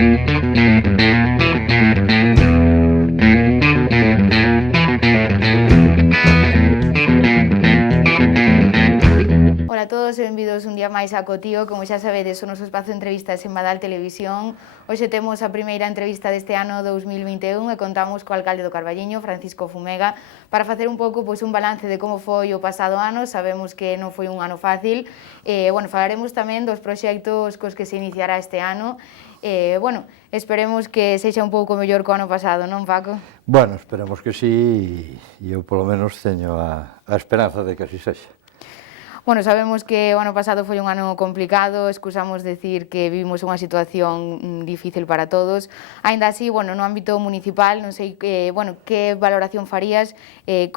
Ola a todos e benvidos un día máis a Cotío. Como xa sabedes, o noso espazo de entrevistas en Badal Televisión. Hoxe temos a primeira entrevista deste ano 2021 e contamos co alcalde do Carballiño, Francisco Fumega, para facer un pouco un balance de como foi o pasado ano. Sabemos que non foi un ano fácil. Falaremos tamén dos proxectos cos que se iniciará este ano. Esperemos que sexa un pouco mellor que o ano pasado, non, Paco? Bueno, esperemos que sí, e eu polo menos teño a esperanza de que así sexa. Sabemos que o ano pasado foi un ano complicado, excusamos decir que vivimos unha situación difícil para todos. Aínda así, no ámbito municipal, non sei que valoración farías,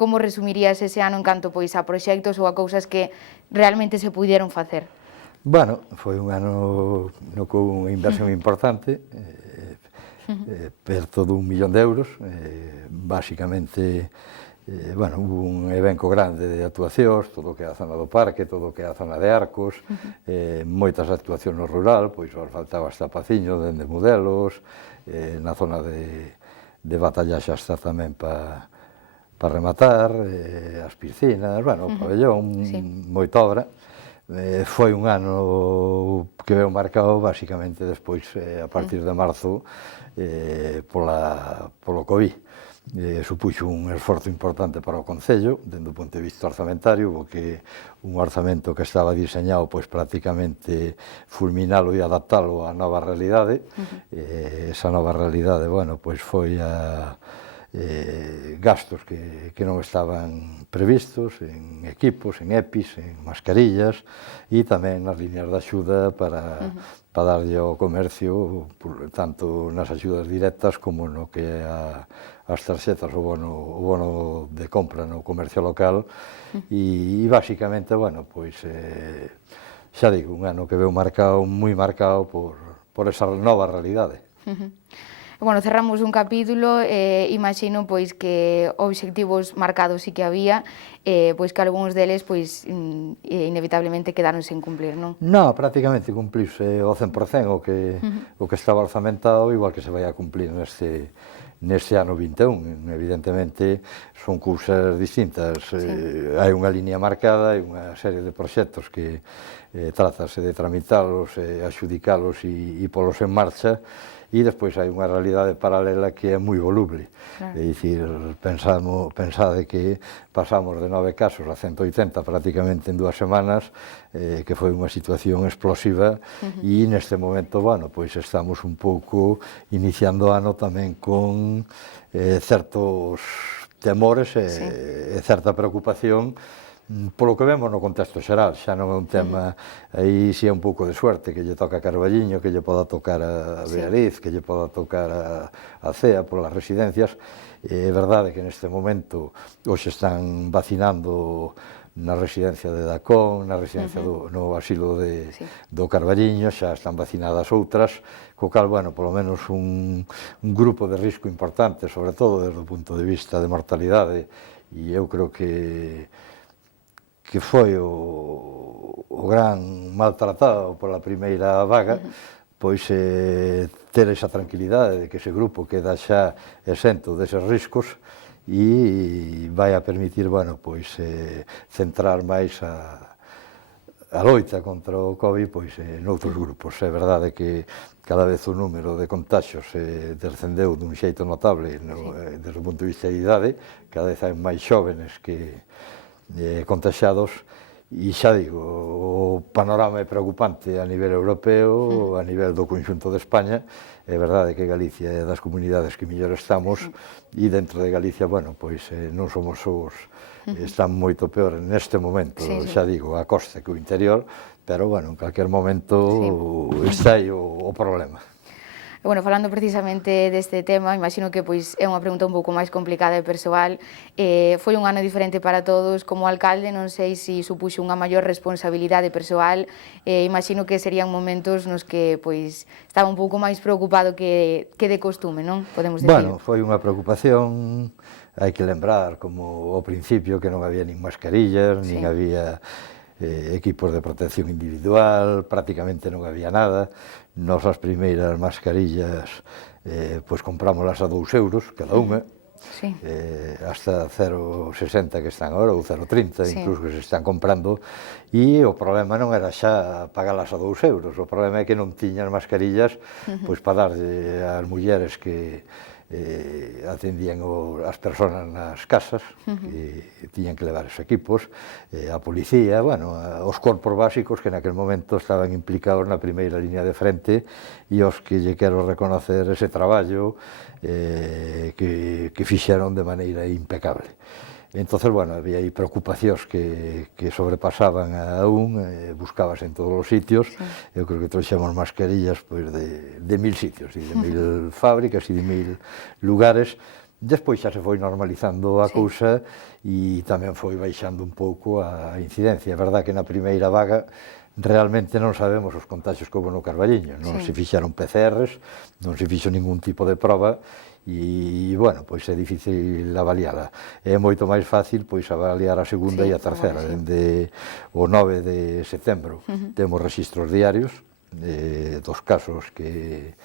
como resumirías ese ano en canto a proxectos ou a cousas que realmente se puderon facer? Bueno, foi un ano no que houve unha inversión importante, perto de 1 millón de euros, basicamente. Hubo un evenco grande de actuacións, todo o que é a zona do parque, todo o que é a zona de Arcos, moitas actuacións no rural, pois os faltaba hasta Paciño, dende Modelos, na zona de Batalla xa está tamén para rematar, as piscinas, o pabellón, moita obra. Foi un ano que veu marcado basicamente despois, a partir de marzo, polo Covid. Supuxo un esforzo importante para o Concello, dende o punto de vista orzamentario, porque un orzamento que estaba diseñado prácticamente fulminalo e adaptalo á nova realidade. Esa nova realidade, foi a gastos que non estaban previstos en equipos, en EPIs, en mascarillas e tamén nas líneas de axuda para darlle ao comercio, tanto nas axudas directas como no que é as tarxetas, o bono de compra no comercio local. E basicamente, xa digo, un ano que veu moi marcado por esa nova realidade. Cerramos un capítulo, imagino que obxectivos marcados sí que había, que algúns deles inevitablemente quedaron sen cumplir, non? Non, prácticamente cumplirse ao 100% o que estaba orzamentado, igual que se vai a cumplir neste ano 21. Evidentemente son cousas distintas, hai unha línea marcada, hai unha serie de proxectos que trátase de tramitalos, axudicalos e polos en marcha, e despois hai unha realidade paralela que é moi voluble. É dicir, pensade que pasamos de 9 casos a 180 prácticamente en 2 semanas, que foi unha situación explosiva, e neste momento, estamos un pouco iniciando o ano tamén con certos temores e certa preocupación polo que vemos no contexto xeral. Xa non é un tema, aí si é un pouco de suerte que lle toca a Carballiño, que lle poda tocar a Beariz, que lle poda tocar a Cea polas residencias. É verdade que neste momento hoxe están vacinando na residencia de Dacón, na residencia no asilo do Carballiño, xa están vacinadas outras, co cal, polo menos un grupo de risco importante, sobre todo desde o punto de vista de mortalidade, e eu creo que foi o gran maltratado pola primeira vaga, ter esa tranquilidade de que ese grupo queda xa exento deses riscos e vai a permitir, centrar máis a loita contra o COVID noutros grupos. É verdade que cada vez o número de contaxios descendeu dun xeito notable desde o punto de vista de idade, cada vez hai máis xóvenes que contaxiados, e xa digo, o panorama é preocupante a nivel europeo, a nivel do conxunto de España. É verdade que Galicia é das comunidades que mellor estamos, e dentro de Galicia, non somos os, están moito peor neste momento, xa digo, a costa que o interior, pero, en calquer momento está aí o problema. Falando precisamente deste tema, imagino que é unha pregunta un pouco máis complicada e persoal. Foi un ano diferente para todos. Como alcalde, non sei se supuxo unha maior responsabilidade persoal. Imagino que serían momentos nos que estaba un pouco máis preocupado que de costume, non? Podemos dicir. Foi unha preocupación. Hai que lembrar, como ao principio, que non había nin mascarillas, nin había equipos de protección individual, prácticamente non había nada. Nos as primeiras mascarillas pois comprámoslas a 2 euros cada unha, Sí. hasta 0,60 que están agora, ou 0,30 Sí. incluso que se están comprando, e o problema non era xa pagalas a 2 euros, o problema é que non tiñan mascarillas pois para darlle ás mulleres que atendían as persoas nas casas, que tiñan que levar os equipos, a policía, bueno, os corpos básicos que naquel momento estaban implicados na primeira línea de frente e os que lle quero reconocer ese traballo que fixeron de maneira impecable. Entonces, bueno, había aí preocupacións que sobrepasaban a buscabas en todos os sitios. Sí. Eu creo que trouxemos mascarillas pois, de 1000 sitios, de 1000 fábricas e de 1000 lugares. Despois xa se foi normalizando a cousa e tamén foi baixando un pouco a incidencia. É verdad que na primeira vaga realmente non sabemos os contagios que houve no Carballiño, non se fixeron PCRs, non se fixo ningún tipo de proba, e, bueno, pois é difícil avaliala. É moito máis fácil pois avaliar a segunda e a terceira. Dende o 9 de setembro temos registros diarios dos casos que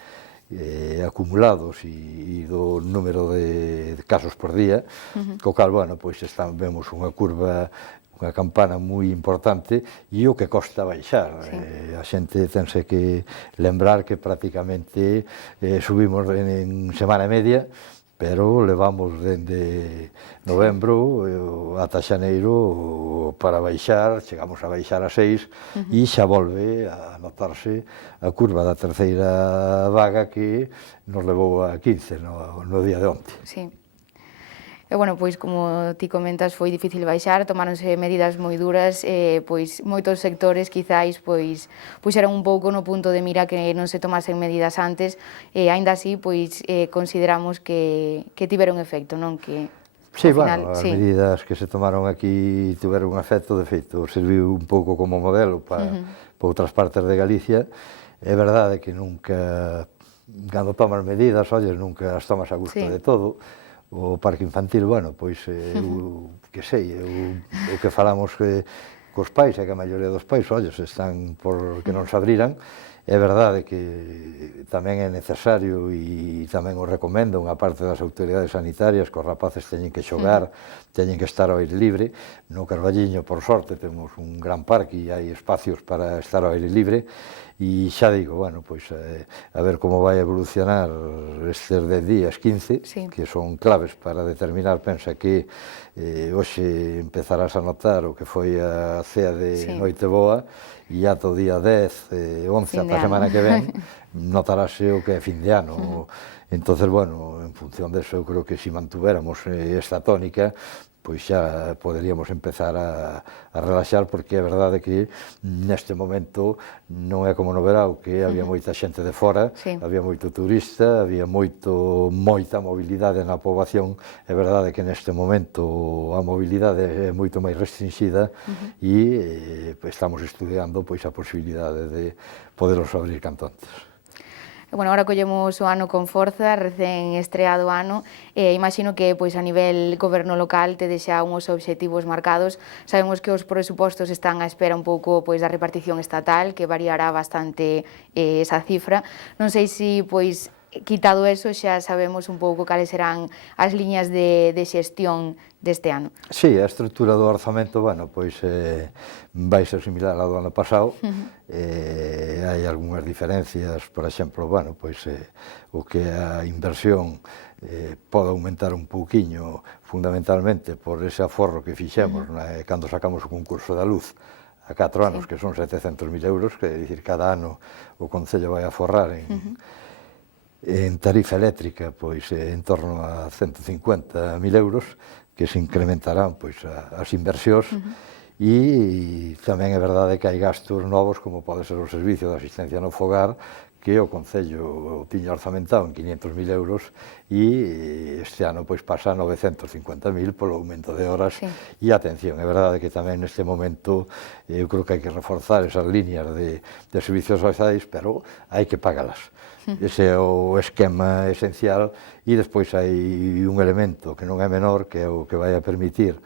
acumulados e do número de casos por día, co cal, bueno, pois vemos unha curva, unha campana moi importante e o que costa baixar. A xente tense que lembrar que prácticamente subimos en semana e media, pero levamos dende novembro ata xaneiro para baixar, chegamos a baixar a 6 e xa volve a notarse a curva da terceira vaga que nos levou a 15 no día de onte. Sí. E, bueno, pois, como ti comentas, foi difícil baixar, tomáronse medidas moi duras, pois, moitos sectores, quizáis, pois, puxeron un pouco no punto de mira que non se tomasen medidas antes, e, aínda así, pois, consideramos que tiveron efecto, non? Que, sí, bueno, as medidas que se tomaron aquí tiveron un efecto, de feito, serviu un pouco como modelo para outras partes de Galicia. É verdade que nunca, cando tomas medidas, olles, nunca as tomas a gusto de todo. O parque infantil, bueno, pois, eu que sei, o que falamos cos pais, é que a maioría dos pais, olles, están por que non se abriran. É verdade que tamén é necesario e tamén o recomendo unha parte das autoridades sanitarias que os rapaces teñen que xogar, teñen que estar ao aire libre. No Carballiño, por sorte, temos un gran parque e hai espacios para estar ao aire libre. E xa digo, bueno, pois a ver como vai evolucionar estes 10 días, 15, que son claves para determinar, pensa que hoxe empezarás a notar o que foi a cea de Noiteboa e ata o día 10, 11, ata a semana que ven, notarase o que é fin de ano. Entonces, bueno, en función deso, eu creo que se mantuveramos esta tónica, pois xa poderíamos empezar a relaxar, porque é verdade que neste momento non é como no verao, que había moita xente de fora, había moito turista, había moita mobilidade na poboación. É verdade que neste momento a mobilidade é moito máis restringida e estamos estudiando pois a posibilidade de poderos abrir canto antes. Bueno, agora collemos o ano con forza, recén estreado ano, e imagino que pois a nivel goberno local tedes xa uns obxectivos marcados. Sabemos que os presupostos están á espera un pouco pois da repartición estatal, que variará bastante esa cifra. Non sei se pois quitado eso xa sabemos un pouco cales serán as liñas de xestión deste ano. Sí, a estrutura do orzamento, bueno, pois vai ser similar ao do ano pasado. Hai algunhas diferencias, por exemplo, bueno, pois o que a inversión pode aumentar un pouquiño, fundamentalmente por ese aforro que fixemos cando sacamos o concurso da luz a 4 anos, que son 700.000 euros, que é dicir, cada ano o Concello vai aforrar en tarifa eléctrica pois en torno a 150.000 euros, que se incrementarán pois as inversións. E tamén é verdade que hai gastos novos, como pode ser o servicio de asistencia no fogar, que o Concello tiña orzamentado en 500.000 euros e este ano pois pasa a 950.000 polo aumento de horas. E atención, é verdade que tamén neste momento eu creo que hai que reforzar esas líneas de servicios sociais, pero hai que pagalas. Ese é o esquema esencial e despois hai un elemento que non é menor, que é o que vai a permitir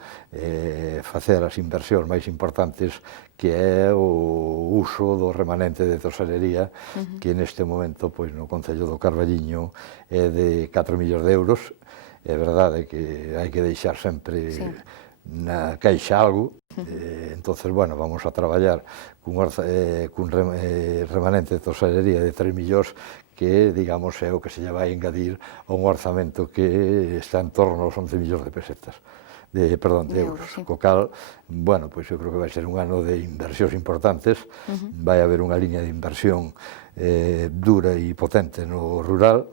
facer as inversións máis importantes, que é o uso do remanente de tesorería, que neste momento no Concello do Carballiño é de 4 millóns de euros. É verdade que hai que deixar sempre na caixa algo, entonces, bueno, vamos a traballar cun remanente de tesorería de 3 millóns que, digamos, é o que se lle vai engadir a un orzamento que está en torno aos 11 millóns de pesetas, de euros. Co cal, bueno, pois eu creo que vai ser un ano de inversións importantes, vai haber unha liña de inversión dura e potente no rural.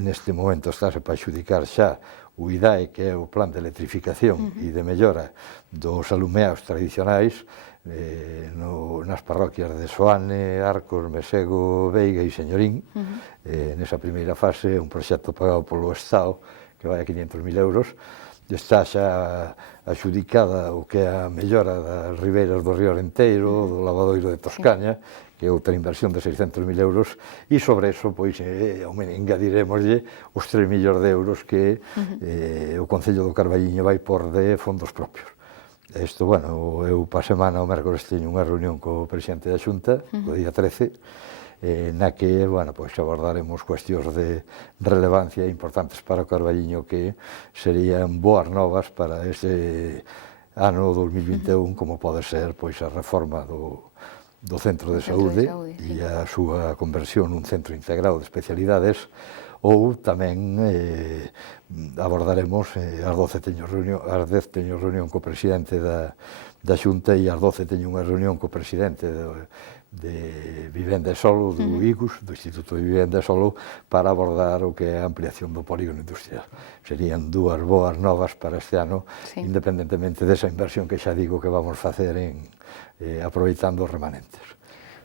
Neste momento estáse para adxudicar xa o IDAE, que é o plan de electrificación e de mellora dos alumeados tradicionais nas parroquias de Soane, Arcos, Mesego, Veiga e Señorín. Nesa primeira fase, un proxecto pagado polo Estado que vai a 500.000 euros. Está xa adxudicada o que é a mellora das ribeiras do río Arenteiro, do lavadoiro de Toscaña, que é outra inversión de 600.000 euros, e sobre eso, pois, engadiremoslle os 3 millóns de euros que o Concello do Carballiño vai por de fondos propios. Isto, bueno, eu pa semana, o mércores, teño unha reunión co presidente da Xunta, o día 13, na que, bueno, pois abordaremos cuestións de relevancia importantes para o Carballiño, que serían boas novas para este ano 2021, como pode ser, pois, a reforma do centro de saúde e a súa conversión nun centro integrado de especialidades, ou tamén abordaremos, ás 10 teño reunión co presidente da Xunta, e ás 12 teño unha reunión co presidente de Vivenda e Solo, do IGUS, do Instituto de Vivenda e Solo, para abordar o que é a ampliación do polígono industrial. Serían dúas boas novas para este ano, independentemente desa inversión que xa digo que vamos facer aproveitando os remanentes.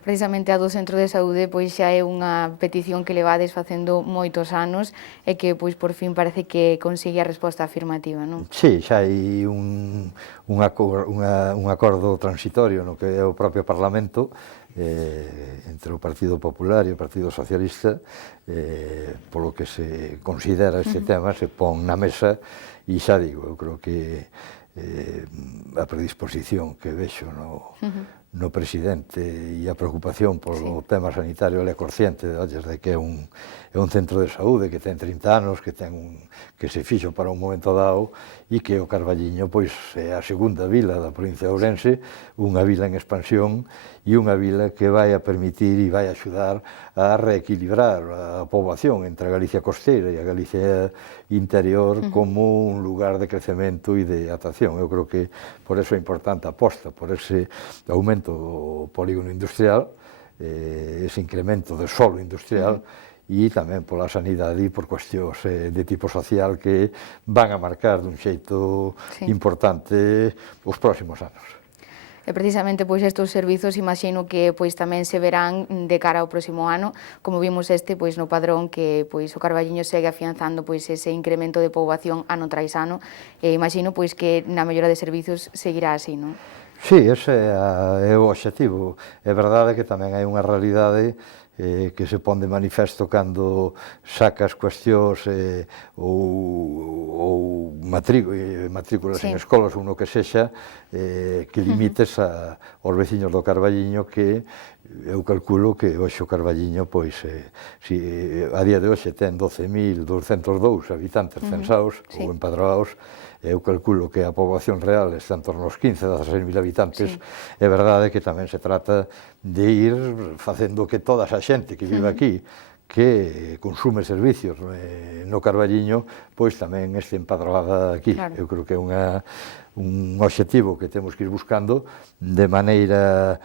Precisamente a do Centro de Saúde pois xa é unha petición que levades facendo moitos anos e que pois por fin parece que consigue a resposta afirmativa, non? Sí, xa hai un acordo transitorio no que é o propio Parlamento entre o Partido Popular e o Partido Socialista, polo que se considera este tema, se pon na mesa, e xa digo, eu creo que a predisposición que vexo no presidente e a preocupación polo tema sanitario, ele é consciente de que é un centro de saúde que ten 30 anos, que se fixo para un momento dado, e que o Carballiño pois é a segunda vila da provincia de Ourense, unha vila en expansión e unha vila que vai a permitir e vai a axudar a reequilibrar a poboación entre a Galicia costeira e a Galicia interior como un lugar de crecemento e de atracción. Eu creo que por eso é importante a aposta por ese aumento do polígono industrial, ese incremento de solo industrial, e tamén pola sanidade e por cuestións de tipo social que van a marcar dun xeito importante os próximos anos. E precisamente pois estes servizos imagino que pois tamén se verán de cara ao próximo ano, como vimos pois no padrón que pois o Carballiño segue afianzando pois ese incremento de poboación ano tras ano, e imagino pois que na mellora de servizos seguirá así, non? Sí, ese é o obxectivo. É verdade que tamén hai unha realidade que se pon de manifesto cando sacas cuestións ou matrículas en escolas ou no que sexa, que limites aos veciños do Carballiño, que eu calculo que hoxe o Carballiño, pois, a día de hoxe ten 12.202 habitantes censados ou empadroados. Eu calculo que a poboación real está en torno aos 15-16.000 habitantes. É verdade que tamén se trata de ir facendo que toda esa xente que vive aquí, que consume servicios no Carballiño, pois tamén este empadroada aquí. Eu creo que é un obxectivo que temos que ir buscando de maneira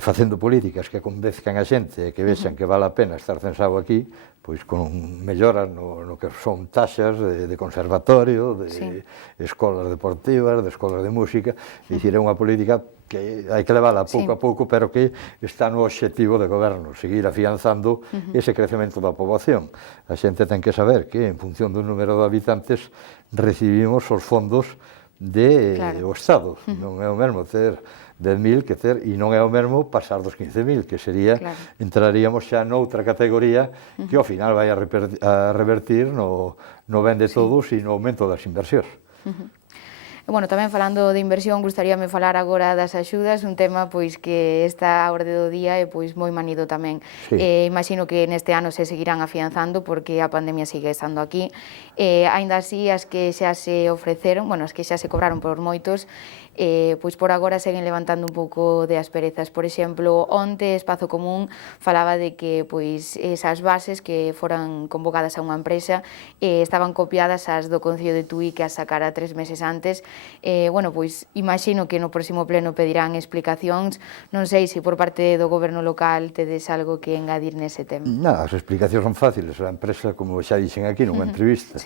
facendo políticas que convenzcan a xente e que vexan que vale a pena estar censado aquí, pois con melloras no que son taxas de conservatorio, de escolas deportivas, de escolas de música. Dicir, é unha política que hai que levala pouco a pouco, pero que está no obxectivo de goberno, seguir afianzando ese crecemento da poboación. A xente ten que saber que, en función do número de habitantes, recibimos os fondos do Estado. Non é o mesmo ter 10.000, que ter, e non é o mesmo pasar dos 15.000, que sería, entraríamos xa noutra categoría que ao final vai a revertir no ben de todos e no aumento das inversións. Bueno, tamén falando de inversión, gustaríame falar agora das axudas, un tema pois que está a orde do día e pois moi manido tamén. Imagino que neste ano se seguirán afianzando porque a pandemia sigue estando aquí. Aínda así, as que xa se ofreceron, bueno, as que xa se cobraron por moitos, pois por agora seguen levantando un pouco de asperezas. Por exemplo, onte Espazo Común falaba de que pois esas bases que foran convocadas a unha empresa estaban copiadas as do Concello de Tui que as sacara 3 meses antes. Bueno, pois imagino que no próximo pleno pedirán explicacións. Non sei se por parte do goberno local tedes algo que engadir nese tema. Non, as explicacións son fáciles. A empresa, como xa dixen aquí nunha entrevista,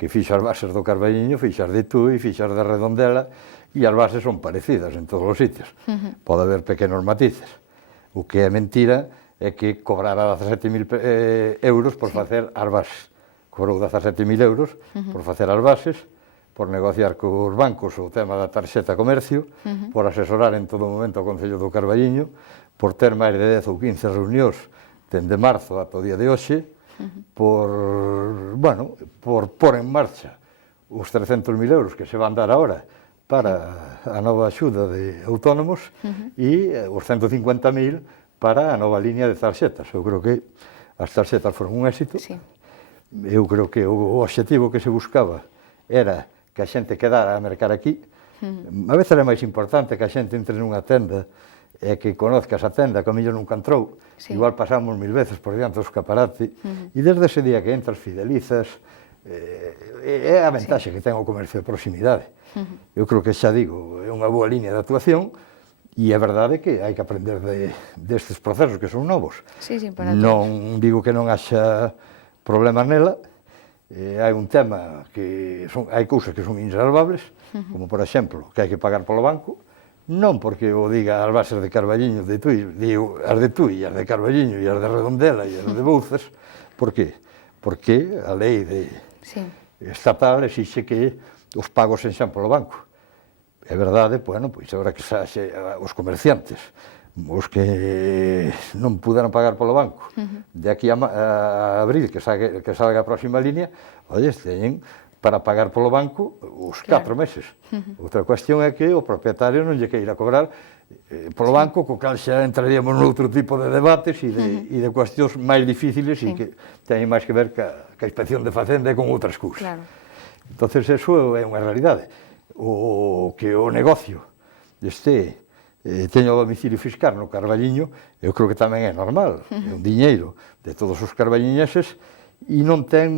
que fixo as bases do Carballiño, fixo as de Tui, fixo as de Redondela, e as bases son parecidas en todos os sitios. Pode haber pequenos matices. O que é mentira é que cobrara 17.000 euros por facer as bases. Cobrou 17.000 euros por facer as bases, por negociar cos bancos o tema da tarxeta comercio, por asesorar en todo momento o Concello do Carballiño, por ter máis de 10 ou 15 reunións dende marzo ata o día de hoxe, por pôr en marcha os 300.000 euros que se van dar agora para a nova axuda de autónomos e os 150.000 para a nova línea de tarxetas. Eu creo que as tarxetas foron un éxito. Eu creo que o obxectivo que se buscaba era que a xente quedara a mercar aquí. A veces é máis importante que a xente entre nunha tenda e que conozca esa tenda, que a mellor nunca entrou. Igual pasamos 1000 veces por diante do escaparate, e desde ese día que entras, fidelizas, é a ventaxe que ten o comercio de proximidade. Eu creo que, xa digo, é unha boa línea de actuación, e é verdade que hai que aprender destes procesos que son novos. Non digo que non haxa problemas nela, hai un tema que hai cousas que son insalvables, como por exemplo que hai que pagar polo banco, non porque o diga as bases de Carballiño, de Tui, digo as de Tui, as de Carballiño e as de Redondela e as de Bouzas. Por que? Porque a lei estatal exixe que os pagos se xan polo banco. É verdade, bueno, pois agora que os comerciantes, os que non puderan pagar polo banco, de aquí a abril, que salga a próxima línea, teñen para pagar polo banco os 4 meses. Outra cuestión é que o propietario non lle queira cobrar polo banco, co cal xa entraríamos noutro tipo de debates e de cuestións máis difíciles e que teñen máis que ver ca inspección de Facenda e con outras cousas. Entón, eso é unha realidade. O que o negocio teña o domicilio fiscal no Carballiño, eu creo que tamén é normal. É un diñeiro de todos os carballiñeses e non ten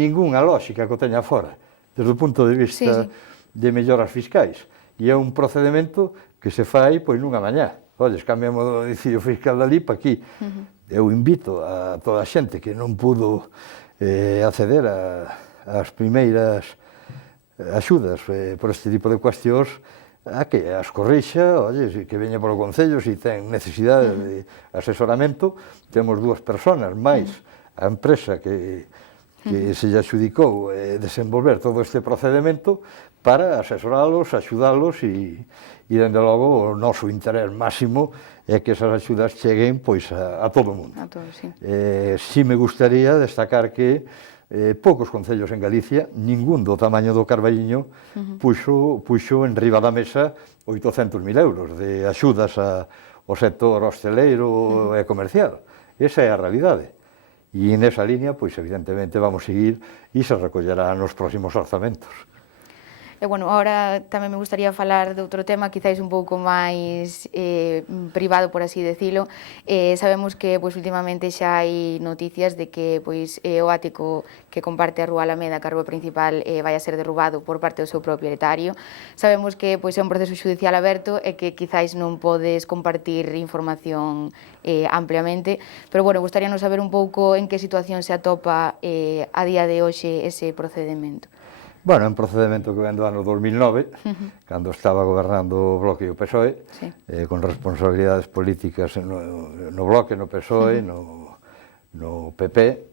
ningunha lógica que o teña fora, desde o punto de vista de melloras fiscais. E é un procedimento que se fai pois nunha mañá. Cambiamos o domicilio fiscal dali para aquí. Eu invito a toda a xente que non pudo acceder ás primeiras axudas por este tipo de cuestións a que as corrixa, que veña polo Concello, se ten necesidade de asesoramento. Temos 2 personas máis a empresa que se lle adxudicou desenvolver todo este procedimento para asesoralos, axudalos e, dende logo, o noso interés máximo é que esas axudas cheguen pois a todo o mundo. Si me gustaría destacar que poucos concellos en Galicia, ningún do tamaño do Carballiño, puxo en riba da mesa 800.000 euros de axudas ao sector hosteleiro e comercial. Esa é a realidade. E nesa línea, pois evidentemente vamos seguir e se recollerá nos próximos orzamentos. E, bueno, ahora tamén me gustaría falar de outro tema, quizáis un pouco máis privado, por así decilo. Sabemos que, pois, últimamente xa hai noticias de que, pois, o ático que comparte a Rúa Alameda, que a rúa principal, vai a ser derrubado por parte do seu propietario. Sabemos que, pois, é un proceso judicial aberto e que quizáis non podes compartir información ampliamente, pero, bueno, gustaríanos saber un pouco en que situación se atopa a día de hoxe ese procedimento. Bueno, é un procedimento que ven do ano 2009, cando estaba gobernando o Bloque e o PSOE, con responsabilidades políticas no Bloque, no PSOE, no PP,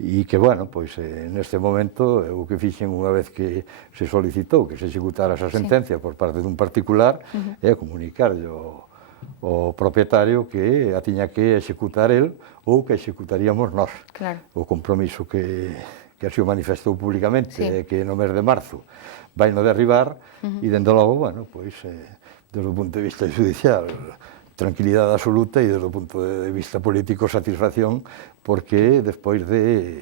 e que, bueno, pois, neste momento, o que fixen unha vez que se solicitou que se executara esa sentencia por parte dun particular, é comunicarlle ao propietario que a tiña que executar el ou que executaríamos nós. Claro. O compromiso que así o manifestou públicamente é Sí. que no mes de marzo vai no derribar e, dende logo, bueno, pois, desde o punto de vista judicial, tranquilidade absoluta, e desde o punto de vista político, satisfacción, porque despois de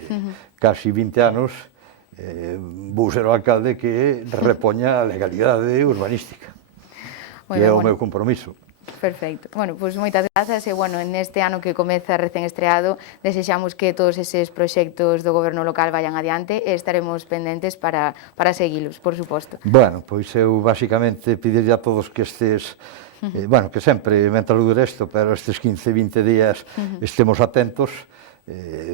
casi 20 anos vou ser o alcalde que repoña a legalidade urbanística, que é o meu compromiso. Perfecto. Bueno, pois moitas grazas e, bueno, neste ano que comeza recén estreado, desexamos que todos eses proxectos do goberno local vayan adiante e estaremos pendentes para seguilos, por suposto. Bueno, pois eu basicamente pedirlle a todos que estes, bueno, que sempre, mentre dure isto, pero estes 15, 20 días estemos atentos,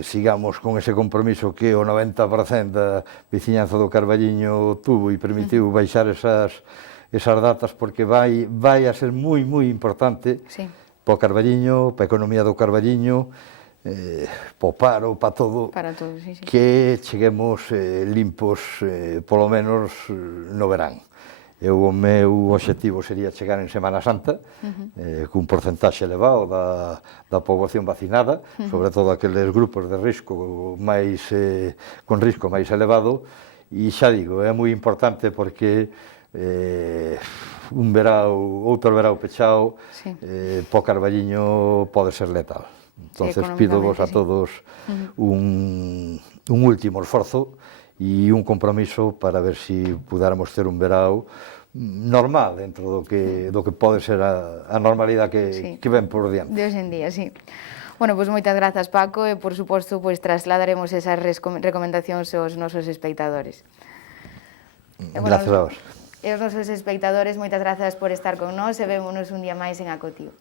sigamos con ese compromiso que o 90% da veciñanza do Carballiño tuvo e permitiu baixar esas datas, porque vai a ser moi importante para o Carballiño, para a economía do Carballiño, para o paro, para todo, que cheguemos limpos, polo menos no verán. O meu obxectivo sería chegar en Semana Santa, cun porcentaxe elevado da poboación vacinada, sobre todo aqueles grupos de risco con risco máis elevado, e xa digo, é moi importante porque outro verao pechado, para o Carballiño pode ser letal. Entonces, pídovos a todos un último esforzo e un compromiso para ver se pudéramos ter un verao normal dentro do que pode ser a normalidade que ven por diante. De hoxe en día, sí. Bueno, pois moitas grazas, Paco, e, por suposto, pois trasladaremos esas recomendacións aos nosos espectadores. Gracias a vos. E aos nosos espectadores, moitas grazas por estar con nós e vémonos un día máis en Acotío.